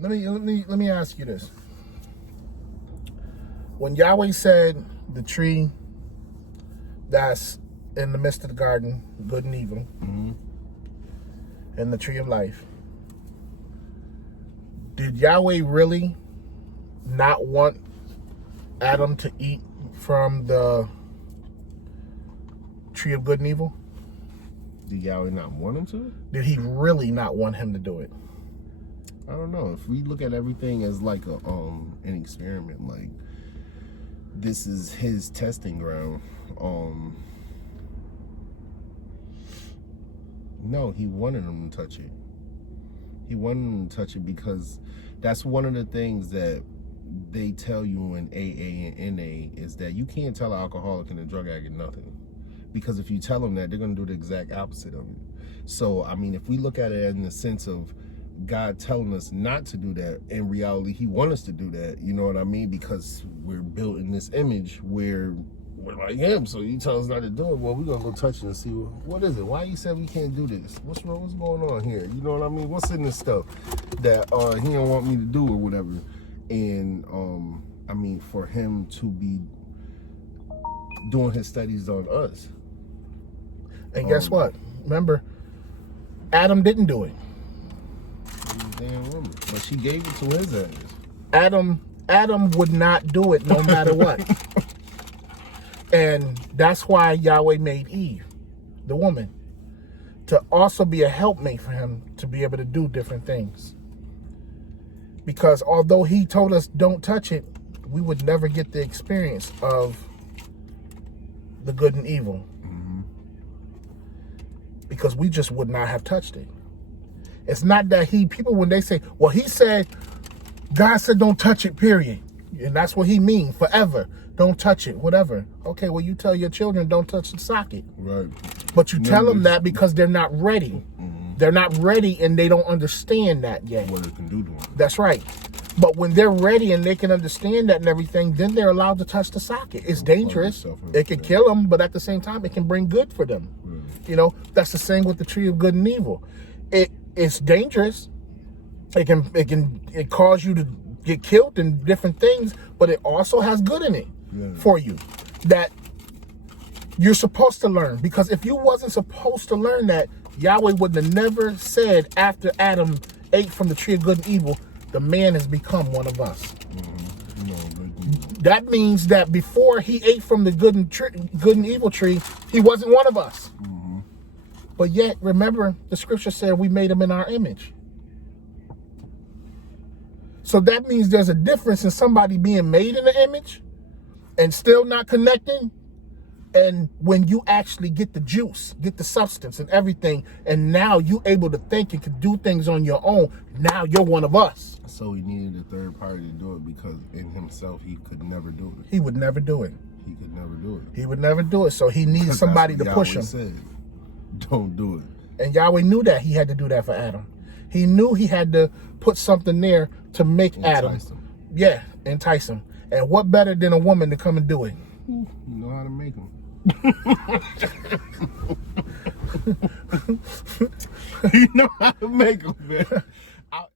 Let me ask you this. When Yahweh said the tree that's in the midst of the garden, good and evil, and the tree of life, did Yahweh really not want Adam to eat from the tree of good and evil? Did Yahweh not want him to? Did he really not want him to do it? I don't know. If we look at everything as like an experiment, like this is his testing ground. No, he wanted him to touch it. He wanted him to touch it because that's one of the things that they tell you in AA and NA is that you can't tell an alcoholic and a drug addict nothing. Because if you tell them that, they're going to do the exact opposite of it. So, I mean, if we look at it in the sense of God telling us not to do that, in reality, he wants us to do that. You know what I mean? Because we're built in this image where we're like him. So you tell us not to do it. Well, we're going to go touch it and see what is it? Why you said we can't do this? What's wrong? What's going on here? You know what I mean? What's in this stuff that he don't want me to do or whatever? And, I mean, for him to be doing his studies on us. And guess what? Remember, Adam didn't do it. Damn woman. But she gave it to his ass. Adam would not do it no matter what. And that's why Yahweh made Eve, the woman, to also be a helpmate for him to be able to do different things. Because although he told us don't touch it, we would never get the experience of the good and evil. Because we just would not have touched it. It's not that people, when they say, well, he said, God said don't touch it, period. And that's what he means, forever. Don't touch it, whatever. Okay, well, you tell your children don't touch the socket. Right. But you tell them that because they're not ready. They're not ready and they don't understand that yet. What it can do to them. That's right. But when they're ready and they can understand that and everything, then they're allowed to touch the socket. It's dangerous. It could kill them, but at the same time, it can bring good for them. You know, that's the same with the tree of good and evil. It's dangerous. It can cause you to get killed and different things, but it also has good in it for you that you're supposed to learn. Because if you wasn't supposed to learn that, Yahweh would have never said after Adam ate from the tree of good and evil, the man has become one of us. That means that before he ate from the good and evil tree, he wasn't one of us. But yet, remember, the scripture said we made him in our image. So that means there's a difference in somebody being made in the image and still not connecting, and when you actually get the juice, get the substance and everything, and now you able to think and can do things on your own, now you're one of us. So he needed a third party to do it because in himself he could never do it. He would never do it. He could never do it. He would never do it. So he needed somebody to push him. Said, don't do it. And Yahweh knew that he had to do that for Adam. He knew he had to put something there to make Adam. Yeah, entice him. And what better than a woman to come and do it? You know how to make them. You know how to make them, man.